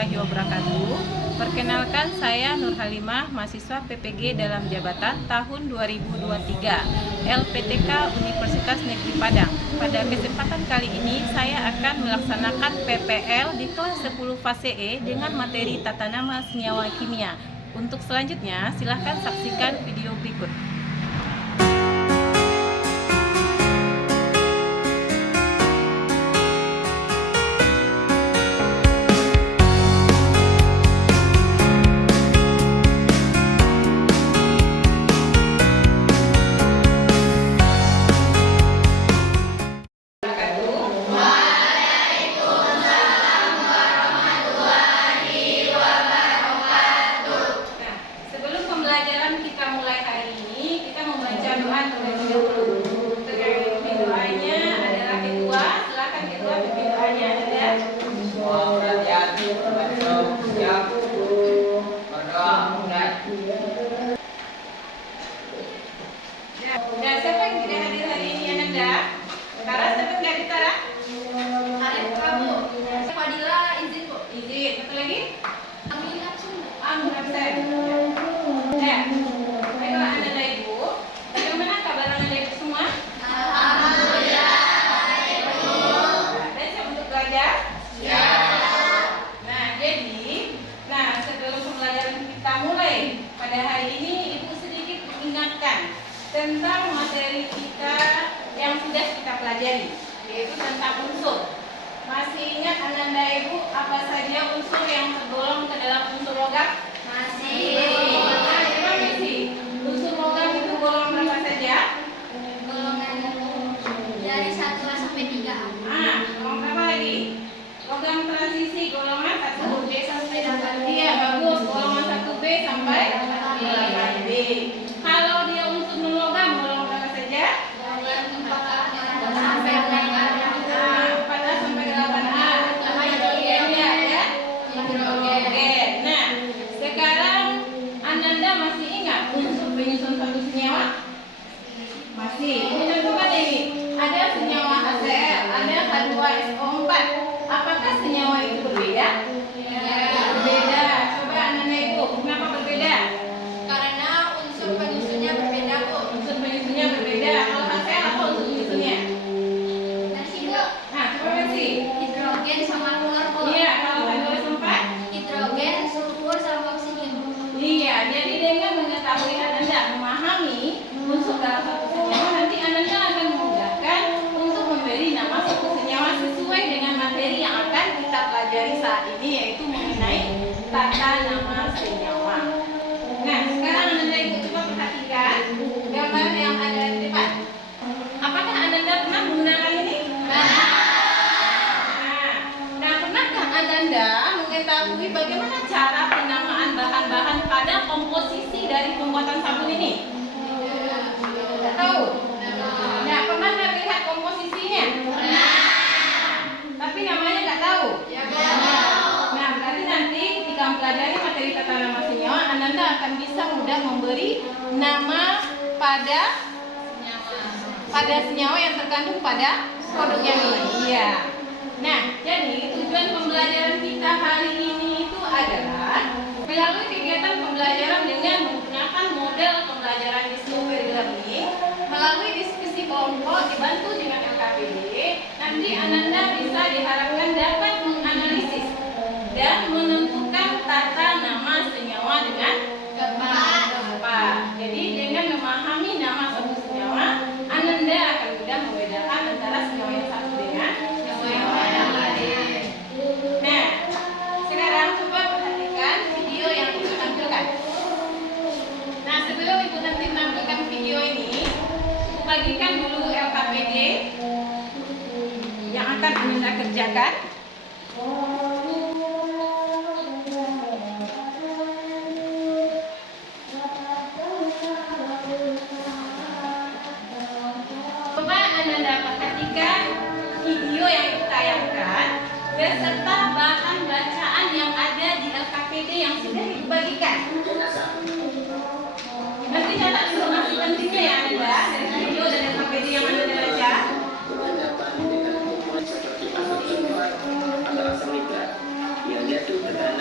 warahmatullahi wabarakatuh. Perkenalkan, saya Nur Halimah, mahasiswa PPG dalam jabatan tahun 2023 LPTK Universitas Negeri Padang. Pada kesempatan kali ini saya akan melaksanakan PPL di kelas 10 fase E dengan materi tata nama senyawa kimia. Untuk selanjutnya silahkan saksikan video berikut. Nah, siapa yang tidak hadir hari ini, Ananda? Tara, siapa yang hadir, Tara? Arif, Prabu. Fadila, izin, Bu. Izin. Satu lagi? Amin, absen. Amin, absen. Nah, baiklah Ananda Ibu. Bagaimana kabar Ananda Ibu semua? Alhamdulillah, Ibu. Dan siap untuk belajar? Ya. Nah, sebelum pembelajaran kita mulai pada hari ini, Ibu sedikit mengingatkan tentang materi kita yang sudah kita pelajari, yaitu tentang unsur. Masih ingat Ananda Ibu apa saja unsur yang tergolong ke dalam unsur logam? Masih. Nah, gimana sih? Unsur logam itu golongan berapa saja? Golongan dari 1 sampai 3. Nah, golongan berapa lagi? Logam transisi golongan 1B sampai 8B. Iya, bagus. Golongan 1B sampai 8B. Kalau dia unsur non-logam, golongan berapa saja? Golongan 4A sampai 8A. 4A sampai 8A. Sama hidrogennya ya? Hidrogen. Nah, sekarang Ananda masih ingat unsur penyusun satu senyawa? Masih. Contohkan ini. Ada senyawa HCl, ada H2SO4. Apakah senyawa itu berbeda? Berbeda. Coba Ananda Ibu, kenapa berbeda? Karena unsur penyusunnya berbeda, Bu. Unsur penyusunnya berbeda. Kalau HCl apa unsur penyusunnya? Nasi, Bu. Nah, coba kasih. Hidrogen sama klor, Bu. Iya, kalau H2SO4? Hidrogen, sulfur sama oksigen. Iya, jadi dengan mengetahui Ananda memahami unsur dalam satu senyawa, nanti Ananda akan memudahkan untuk memberi nama satu senyawa sesuai dengan materi yang akan kita pelajari saat ini, yaitu mengenai tata nama senyawa. Nah, sekarang Ananda Ibu coba perhatikan gambar yang ada di depan. Apakah Ananda pernah menggunakan ini? Nah, pernahkah Ananda mengetahui bagaimana cara penamaan bahan-bahan pada komposisi dari pembuatan sabun ini? Tidak tahu. Nah, pernah nggak lihat komposisinya? Tapi namanya nggak tahu. Nah, berarti nanti ketika mempelajari materi tata nama senyawa, Ananda akan bisa mudah memberi nama pada senyawa yang terkandung pada produk yang ini. Iya. Nah, jadi tujuan pembelajaran kita hari ini itu adalah melalui kegiatan pembelajaran dengan menggunakan model pembelajaran discovery learning, melalui diskusi kelompok dibantu dengan LKPD, nanti Ananda bisa diharapkan dapat menganalisis dan menentukan tata nama senyawa dengan tepat. Jadi dengan memahami nama satu senyawa, Ananda akan mudah membedakan antara senyawa yang satu dengan senyawa yang lain. Nah, sekarang coba perhatikan video yang Ibu tampilkan. Nah, sebelum Ibu nanti menampilkan video ini, Ibu bagikan dulu LKPD yang akan Ananda kerjakan. Coba Ananda perhatikan video yang Ibu tayangkan beserta bahan bacaan yang ada di LKPD yang sudah Ibu bagikan. Nanti catat informasi pentingnya ya Ananda dari video dan LKPD yang Ananda baca. Adalah semikrat yang jatuh ke dalam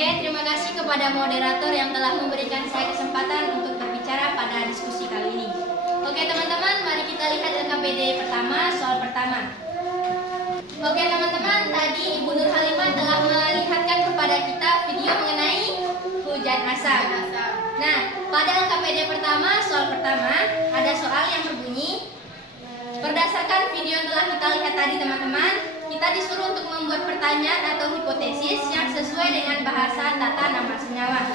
Oke, terima kasih kepada moderator yang telah memberikan saya kesempatan untuk berbicara pada diskusi kali ini. Oke teman-teman, mari kita lihat LKPD pertama, soal pertama. Oke teman-teman, tadi Ibu Nur Halimah telah melihatkan kepada kita video mengenai hujan asam. Nah, pada LKPD pertama, soal pertama, ada soal yang berbunyi, berdasarkan video yang telah kita lihat tadi teman-teman, kita disuruh untuk membuat pertanyaan atau hipotesis yang sesuai dengan bahasa tata nama senyawa.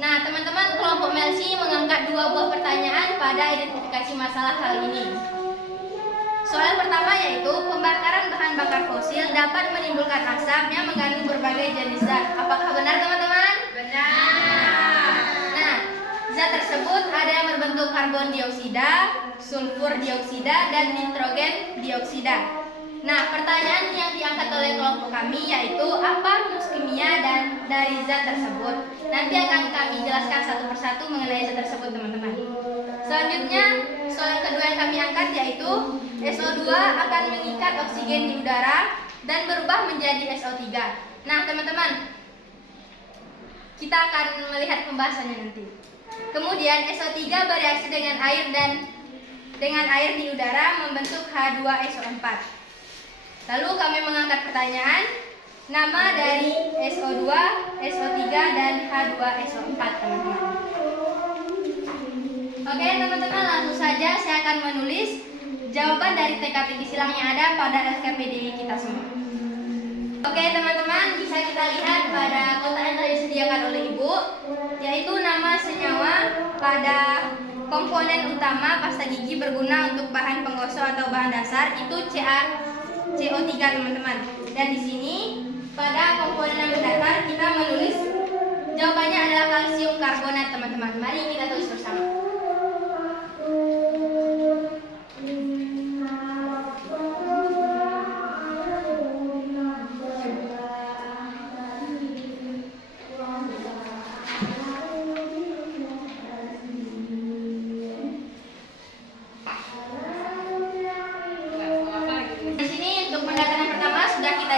Nah, teman-teman, kelompok Melsi mengangkat 2 buah pertanyaan pada identifikasi masalah kali ini. Soal pertama yaitu pembakaran bahan bakar fosil dapat menimbulkan asap yang mengandung berbagai jenis zat. Apakah benar teman-teman? Benar. Nah, zat tersebut ada yang berbentuk karbon dioksida, sulfur dioksida, dan nitrogen dioksida. Nah, pertanyaan yang diangkat oleh kelompok kami yaitu apa rumus kimia dan dari zat tersebut. Nanti akan kami jelaskan satu persatu mengenai zat tersebut teman-teman. Selanjutnya, soal kedua yang kami angkat yaitu SO2 akan mengikat oksigen di udara dan berubah menjadi SO3. Nah, teman-teman, kita akan melihat pembahasannya nanti. Kemudian SO3 bereaksi dengan air di udara membentuk H2SO4. Lalu kami mengangkat pertanyaan, nama dari SO2, SO3, dan H2SO4 teman-teman. Oke teman-teman, langsung saja saya akan menulis jawaban dari teka-teki silang yang ada pada LKPD kita semua. Oke teman-teman, bisa kita lihat pada kotak yang telah disediakan oleh Ibu, yaitu nama senyawa pada komponen utama pasta gigi berguna untuk bahan penggosok atau bahan dasar itu CO3 teman-teman. Dan di sini pada komponen yang mendatar kita menulis jawabannya adalah kalsium karbonat teman-teman. Mari kita tulis bersama.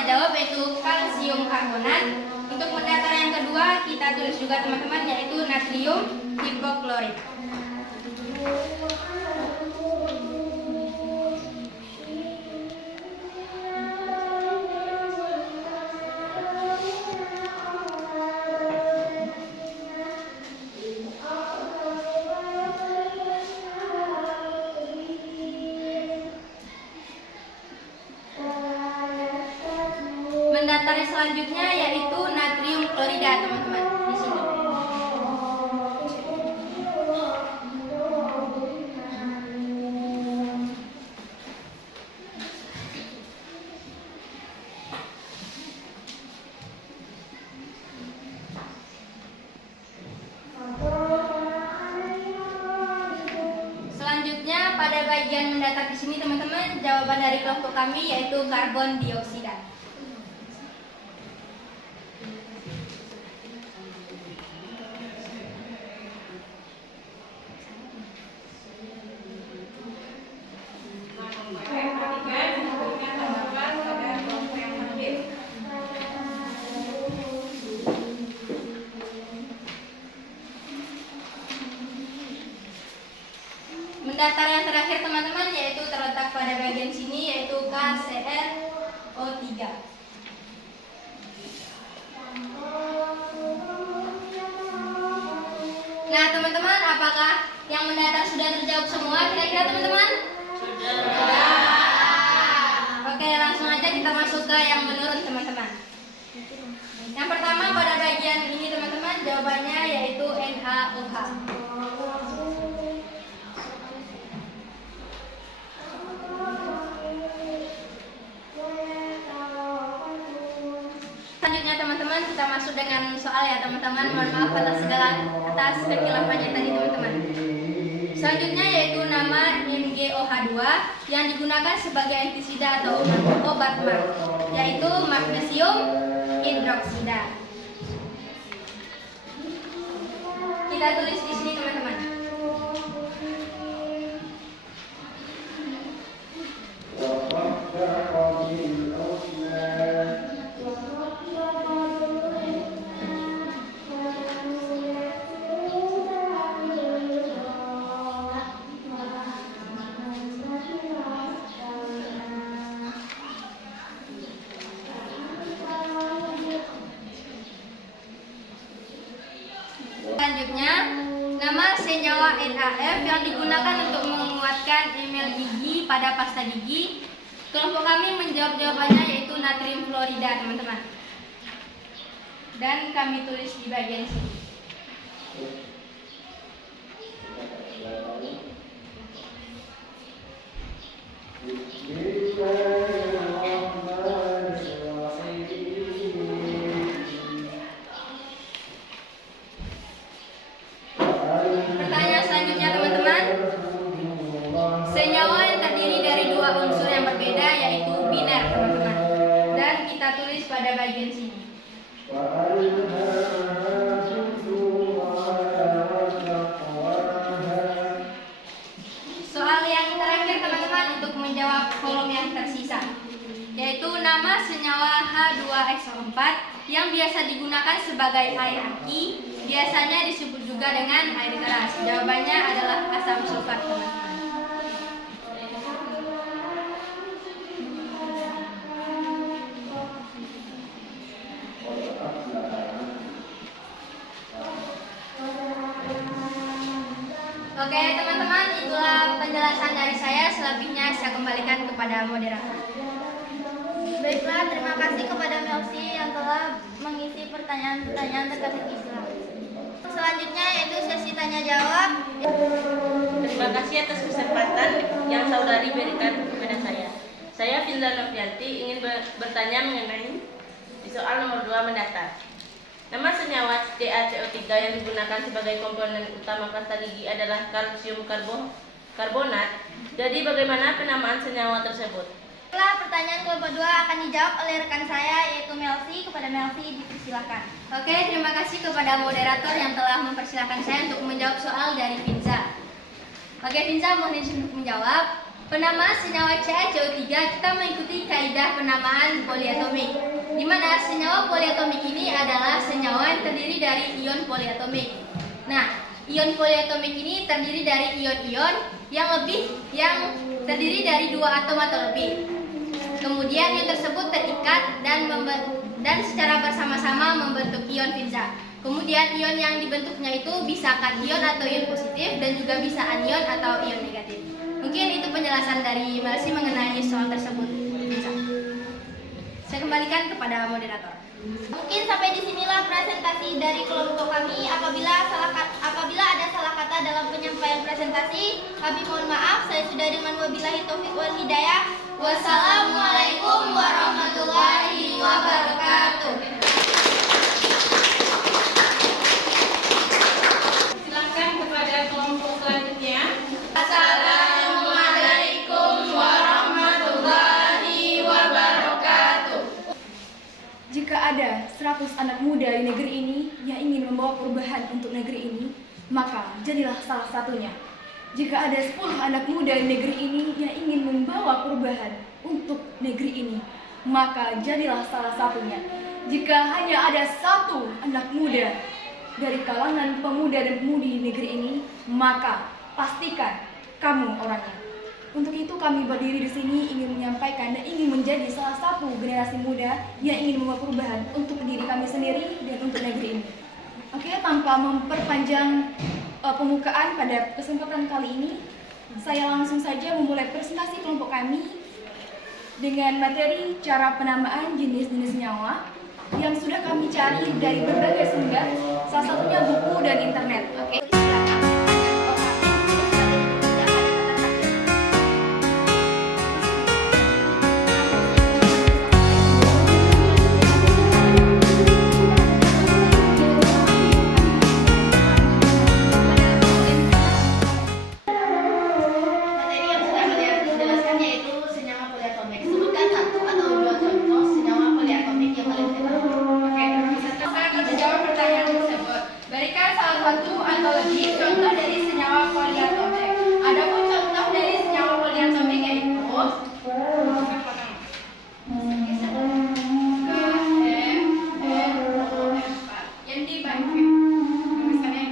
Jawab yaitu kalsium karbonat. Untuk pendatar yang kedua kita tulis juga teman-teman yaitu natrium hipoklorit. Pendatar selanjutnya yaitu natrium klorida teman-teman di sini. Selanjutnya pada bagian mendatar di sini teman-teman, jawaban dari kelompok kami yaitu karbon dioksida. Mendatar yang terakhir teman-teman yaitu terletak pada bagian sini yaitu KCrO3. Nah teman-teman, apakah yang mendatar sudah terjawab semua kira-kira teman-teman? Sudah. Oke, langsung aja kita masuk ke yang menurun teman-teman. Yang pertama pada bagian ini teman-teman, jawabannya yaitu NaOH. Selanjutnya teman-teman, kita masuk dengan soal ya teman-teman. Mohon maaf atas kekilafannya tadi teman-teman. Selanjutnya yaitu nama MgOH2 yang digunakan sebagai antisida atau obat MAG, yaitu magnesium hidroksida. Kita tulis di sini teman-teman. selanjutnya, nama senyawa NAF yang digunakan untuk menguatkan email gigi pada pasta gigi. Kelompok kami menjawab jawabannya yaitu natrium fluorida, teman-teman. Dan kami tulis di bagian sini. Pertanyaan selanjutnya, teman-teman. Senyawa yang terdiri dari dua unsur yang berbeda yaitu biner, teman-teman. Dan kita tulis pada bagian sini. Soal yang terakhir, teman-teman, untuk menjawab kolom yang tersisa, yaitu nama senyawa H2SO4 yang biasa digunakan sebagai air aki, biasanya disebut juga dengan air keras. Jawabannya adalah asam sulfat, teman-teman. Oke, teman-teman, itulah penjelasan dari saya. Selebihnya saya kembalikan kepada moderator. Baiklah, terima kasih kepada Melsi yang telah mengisi pertanyaan-pertanyaan terkait Islam. Selanjutnya yaitu sesi tanya jawab. Terima kasih atas kesempatan yang saudari berikan kepada saya. Saya Finza Novianti ingin bertanya mengenai di soal nomor 2 mendatar. Nama senyawa CaCO3 yang digunakan sebagai komponen utama pasta gigi adalah kalsium karbonat. Jadi bagaimana penamaan senyawa tersebut? Setelah pertanyaan kelompok 2 akan dijawab oleh rekan saya yaitu Melsi. Kepada Melsi dipersilakan. Oke, terima kasih kepada moderator yang telah mempersilahkan saya untuk menjawab soal dari Finza. Oke, Finza mohon izin untuk menjawab. Penamaan senyawa CaCO3 kita mengikuti kaidah penamaan poliatomik, di mana senyawa poliatomik ini adalah senyawa yang terdiri dari ion poliatomik. Nah, ion poliatomik ini terdiri dari ion-ion yang terdiri dari 2 atom atau lebih. Kemudian ion tersebut terikat dan secara bersama-sama membentuk ion Finza. Kemudian ion yang dibentuknya itu bisa kation atau ion positif dan juga bisa anion atau ion negatif. Mungkin itu penjelasan dari Melsi mengenai soal tersebut. Finza. Saya kembalikan kepada moderator. Mungkin sampai di sinilah presentasi dari kelompok kami. Apabila ada salah kata dalam penyampaian presentasi, kami mohon maaf. Saya sudah dengan wabillahi taufiq wal hidayah. Wassalamualaikum warahmatullahi wabarakatuh. Silakan kepada kelompok selanjutnya. Assalamualaikum warahmatullahi wabarakatuh. Jika ada 100 anak muda di negeri ini yang ingin membawa perubahan untuk negeri ini, maka jadilah salah satunya. Jika ada 10 anak muda di negeri ini yang ingin membawa perubahan untuk negeri ini, maka jadilah salah satunya. Jika hanya ada 1 anak muda dari kalangan pemuda dan pemudi di negeri ini, maka pastikan kamu orangnya. Untuk itu kami berdiri di sini ingin menyampaikan dan ingin menjadi salah satu generasi muda yang ingin membawa perubahan untuk diri kami sendiri dan untuk negeri ini. Oke, tanpa memperpanjang pembukaan pada kesempatan kali ini, saya langsung saja memulai presentasi kelompok kami dengan materi cara penamaan jenis-jenis senyawa yang sudah kami cari dari berbagai sumber, salah satunya buku dan internet. Oke, silakan. Berikan salah satu atau lebih contoh dari senyawa poliatomik. Adapun contoh dari senyawa poliatomik yaitu yang di bangkit. Misalnya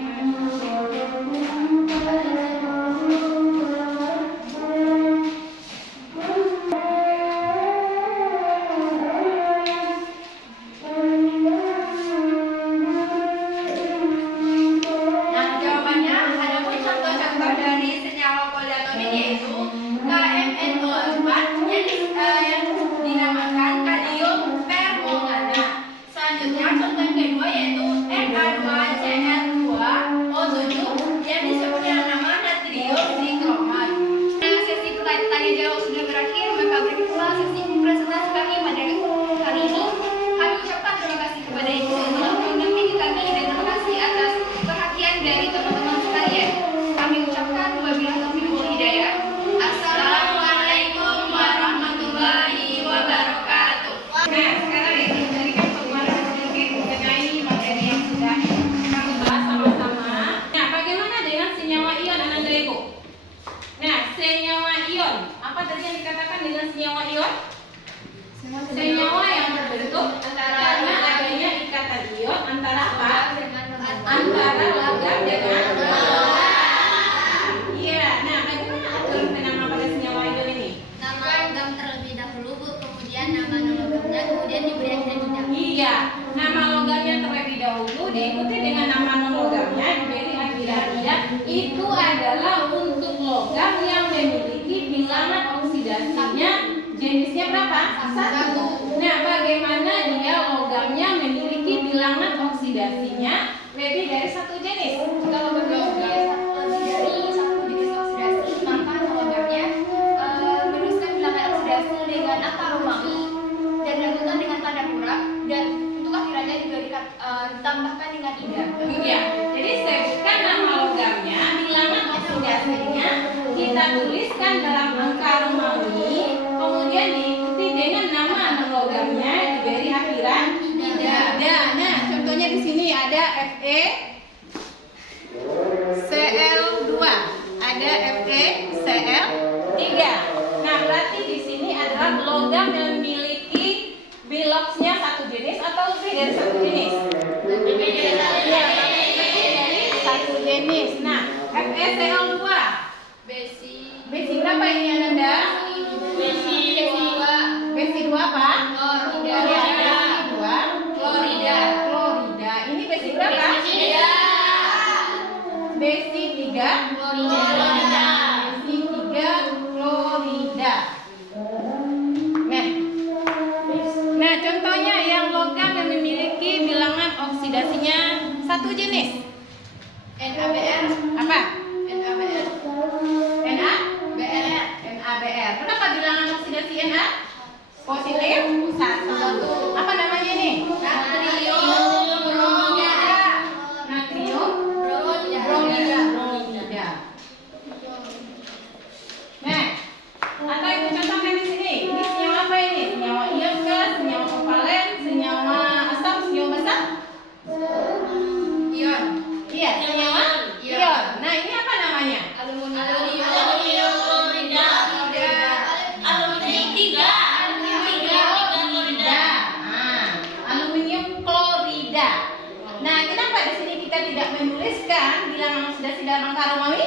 diikuti dengan nama non-logamnya diberi akhiran ida, itu adalah untuk logam yang memiliki bilangan oksidasinya jenisnya berapa? 1. Nah, bagaimana dia logamnya memiliki bilangan oksidasinya lebih dari 1 jenis? Kalau berbeda lebih dari satu jenis oksidasi, maka logamnya meneruskan bilangan oksidasi dengan angka Romawi dan dilakukan dengan tanda kurang, dan untuk akhirannya juga ditambahkan dengan ida. Ya, jadi sebutkan nama logamnya, bilangan oksidasinya kita tuliskan dalam angka Romawi, kemudian diikuti dengan nama logamnya diberi akhiran ida. Nah, contohnya di sini ada Fe Cl2, ada Fe Cl3. Nah, berarti di sini adalah logam yang memiliki biloxnya 1 jenis atau lebih dari 1 jenis? Lebih dari 1 jenis. Nah, FeCl2 besi berapa ini Ananda? Besi 2 apa? Klorida. Ini besi berapa? Besi 3 klorida. Nah, contohnya yang logam yang memiliki bilangan oksidasinya 1 jenis. NaBr. Apa? NaBr. NaBr. Kenapa bilangan oksidasi Na? Positif 1. Apa namanya ini? Natrium bromida. Nah, atau ibu contohkan di sini. Ini senyawa apa ini? Senyawa ion gas, senyawa kovalen, senyawa asam, senyawa basa? Ion. Iya, senyawa ion. Nah, ini apa namanya? Aluminium klorida. Nah, kenapa di sini kita tidak menuliskan bilangan oksidasi dalam angka Romawi?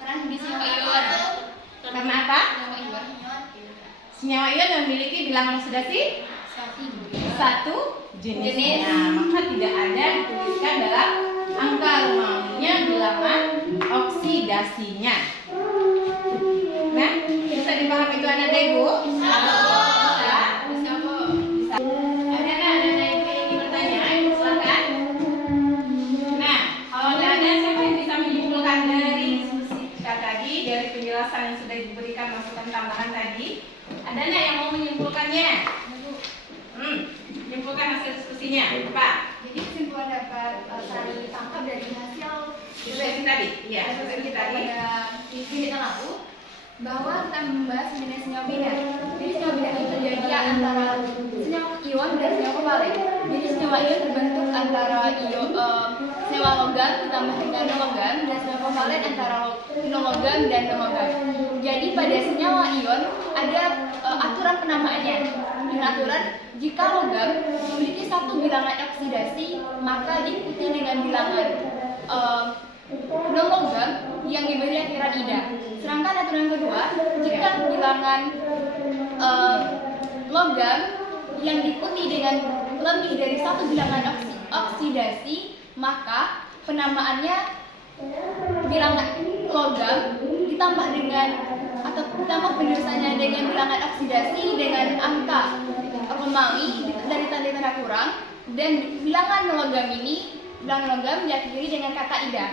Karena apa? Senyawa ion memiliki bilangan oksidasi 1 jenis. Nah, maka tidak ada dituliskan dalam angka Romawinya bilangan oksidasinya. Nah, bisa dipahami itu anak ibu? Bisa. Ada yang ingin bertanya? Ibu silakan. Nah, kalau tidak ada, siapa yang bisa menyimpulkan dari diskusi kita tadi, dari penjelasan yang sudah diberikan masukan tambahan tadi? Ada nggak yang mau menyimpulkannya? Menyimpulkan hasil diskusinya, Pak. Jadi kesimpulan dapat saya tangkap dari hasil Diskusi tadi, iya. Diskusi tadi. pada unit yang lalu, bahwa kita membahas mengenai senyawa biner. Jadi senyawa biner itu terjadi antara senyawa ion dan senyawa kovalen. Jadi senyawa ion terbentuk antara senyawa logam ditambah dengan non-logam, dan senyawa kovalen antara non-logam dan non-logam. Jadi pada senyawa ion ada aturan penamaannya. Dengan aturan, jika logam memiliki 1 bilangan oksidasi, maka diikuti dengan bilangan non-logam yang diberi akhiran ida. Sedangkan aturan kedua, jika bilangan logam yang diikuti dengan lebih dari 1 bilangan oksidasi, maka penamaannya bilangan logam ditambah dengan atau ditambah penulisannya dengan bilangan oksidasi dengan angka Romawi dari tanda kurang, dan bilangan logam ini bilangan logam diakhiri dengan kata ida.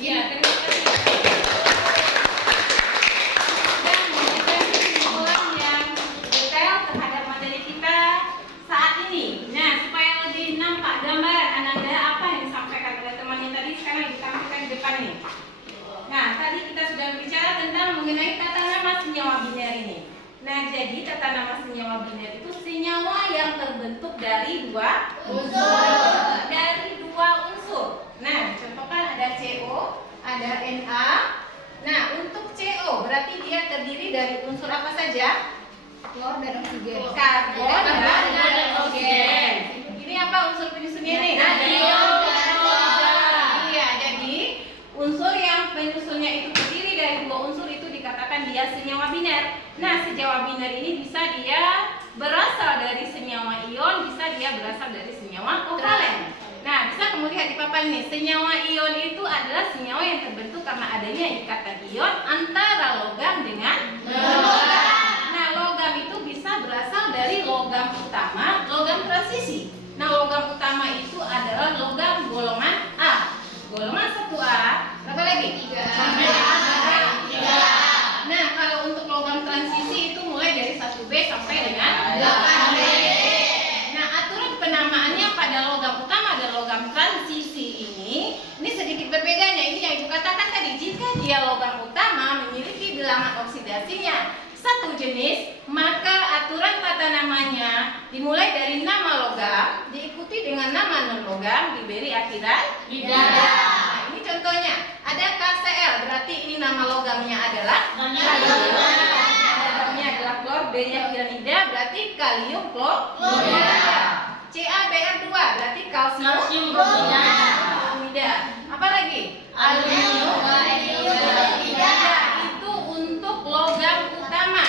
Iya, terima kasih. Dan memberikan kesimpulan yang detail terhadap materi kita saat ini. Nah, supaya lebih nampak gambaran Ananda apa yang disampaikan oleh temannya tadi, sekarang ditampilkan di depan ini. Nah, tadi kita sudah bicara tentang mengenai tata nama senyawa biner ini. Nah, jadi tata nama senyawa biner itu senyawa yang terbentuk dari 2 unsur. Nah, contohkan ada CO, ada Na. Nah, untuk CO berarti dia terdiri dari unsur apa saja? Klor dan oksigen. Karbon dan oksigen. Ini apa unsur penyusunnya ini? Natrium. Iya, jadi unsur yang penyusunnya itu terdiri dari 2 unsur itu dikatakan dikatakan dia senyawa biner. Nah, senyawa biner ini bisa dia berasal dari senyawa ion, bisa dia berasal dari senyawa kovalen. Nah, bisa kamu lihat di papan ini, senyawa ion itu adalah senyawa yang terbentuk karena adanya ikatan ion antara logam dengan logam. Nah, logam itu bisa berasal dari logam utama, logam transisi. Nah, logam utama itu adalah logam golongan A. Golongan 1A, berapa lagi? 3. Nah, kalau untuk logam transisi itu mulai dari 1B sampai dengan 8B. Nah, aturan penamaannya pada logam utama dan logam transisi ini sedikit berbedanya. Ini yang Ibu katakan tadi, jika dia logam utama memiliki bilangan oksidasinya satu jenis, maka aturan tata namanya dimulai dari nama logam, diikuti dengan nama non-logam, diberi akhiran tidak. Nah, ini contohnya, ada KCl, berarti ini nama logamnya adalah kalium. Logamnya adalah klor, beri akhiran ida, berarti kalium klorida. CaBr2, berarti kalsium bromida. Apa lagi? Aluminium bromida. Itu untuk logam utama.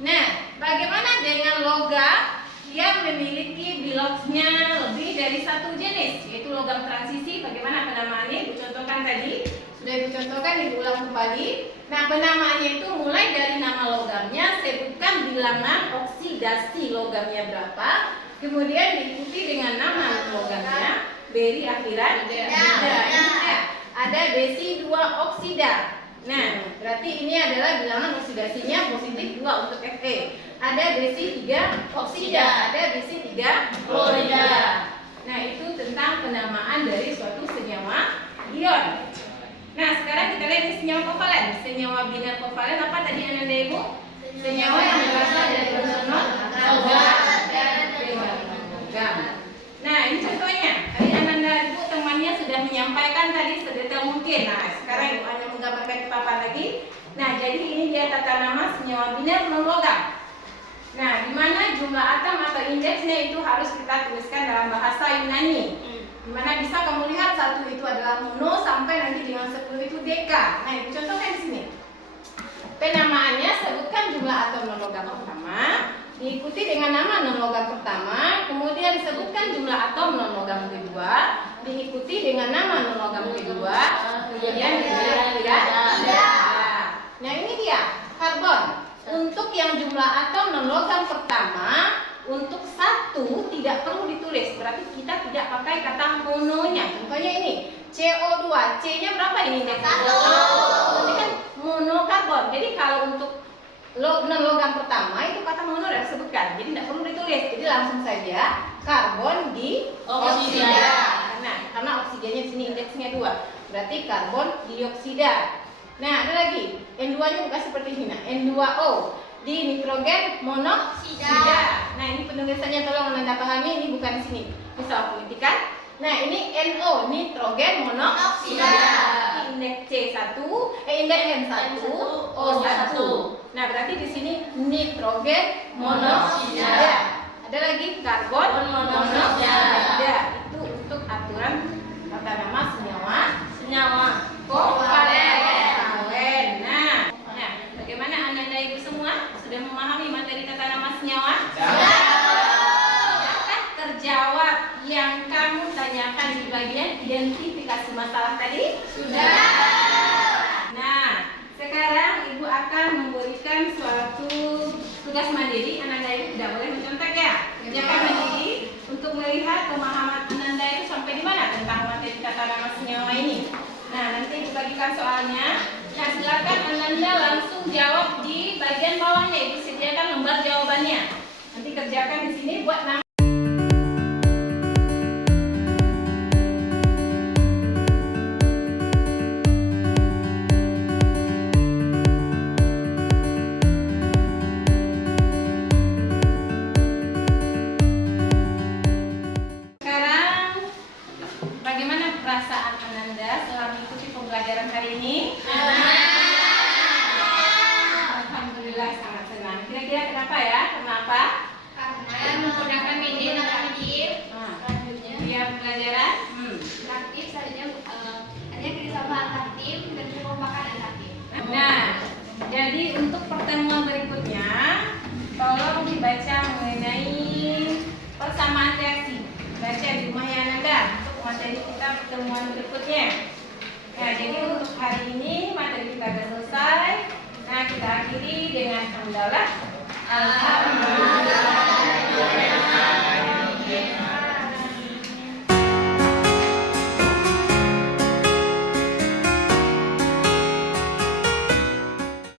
Nah, bagaimana dengan logam yang memiliki biloknya lebih dari satu jenis, yaitu logam transisi? Bagaimana penamaannya? Ibu contohkan tadi, sudah Ibu contohkan, Ibu ulang kembali. Nah, penamaannya itu mulai dari nama logamnya, sebutkan bilangan oksidasi logamnya berapa, kemudian diikuti dengan nama logamnya, beri akhiran tidak. Ada Besi 2 oksida. Nah, berarti ini adalah bilangan oksidasinya positif 2 untuk Fe. Ada Besi 3 oksida, ada Besi 3 klorida. Nah, itu tentang penamaan dari suatu senyawa ion. Nah, sekarang kita lihat ini senyawa kovalen. Senyawa biner kovalen apa tadi Ananda Ibu? Senyawa yang berasal dari unsur non-logam dan logam. Nah, ini contohnya. Tadi Ananda Ibu temannya sudah menyampaikan tadi sedetail mungkin. Nah, sekarang Ibu hanya menggambarkan di papan lagi. Nah, jadi ini dia tata nama senyawa biner non-logam. Nah, di mana jumlah atom atau indeksnya itu harus kita tuliskan dalam bahasa Yunani. Di mana bisa kamu lihat satu itu adalah mono sampai nanti dengan 10 itu deka. Nah, Ibu contohkan di sini. Penamaannya sebutkan jumlah atom non-logam pertama, diikuti dengan nama non-logam pertama, kemudian disebutkan jumlah atom non-logam kedua, diikuti dengan nama non-logam kedua, kemudian tidak. Nah, ini dia karbon. Untuk yang jumlah atom non-logam pertama, untuk satu tidak perlu ditulis, berarti kita tidak pakai kata mononya. Contohnya ini CO2, C-nya berapa ini? 1. Berarti kan monokarbon. Jadi kalau untuk non-logam pertama itu kata mono sudah disebutkan, jadi tidak perlu ditulis. Jadi langsung saja karbon dioksida. Nah, karena oksidanya di sini indeksnya 2, berarti karbon dioksida. Nah, ada lagi N2-nya bukan seperti ini. Nah, N2O di nitrogen monoksida. Nah, ini penulisannya tolong Anda pahami, ini bukan di sini. Bisa aku buktikan. Nah, ini NO, nitrogen monoksida. Indeks C1, indeks N1, O1. Nah, berarti di sini nitrogen monoksida. Ada lagi karbon monoksida. Itu untuk aturan tata nama senyawa kovalen. Nah, bagaimana Anda Ibu semua sudah memahami materi tata nama senyawa? Apakah terjawab yang kamu tanyakan di bagian identifikasi masalah tadi? Sudah. Nah, sekarang Ibu akan memberikan suatu tugas mandiri. Ananda Ibu tidak boleh mencontek ya. Kerjakan mandiri untuk melihat pemahaman Ananda itu sampai di mana tentang materi tata nama senyawa ini. Nah, nanti Ibu bagikan soalnya. Nah, silakan Ananda langsung jawab di bagian bawahnya. Ibu sediakan lembar jawabannya. Nanti kerjakan di sini buat nama. Perasaan Ananda setelah mengikuti pembelajaran hari ini? Alhamdulillah sangat senang. Kira-kira kenapa ya? Kenapa? Karena menggunakan media alternatif. Selanjutnya dia pembelajaran Aktif saja hanya kerjasama alternatif dan kekompakan alternatif. Nah, Jadi untuk pertemuan berikutnya, tolong dibaca mengenai persamaan reaksi. Baca di rumah ya Nanda untuk materi kita pertemuan berikutnya. Ya, jadi untuk hari ini materi kita sudah selesai. Nah, kita akhiri dengan hamdalah. Alhamdulillah.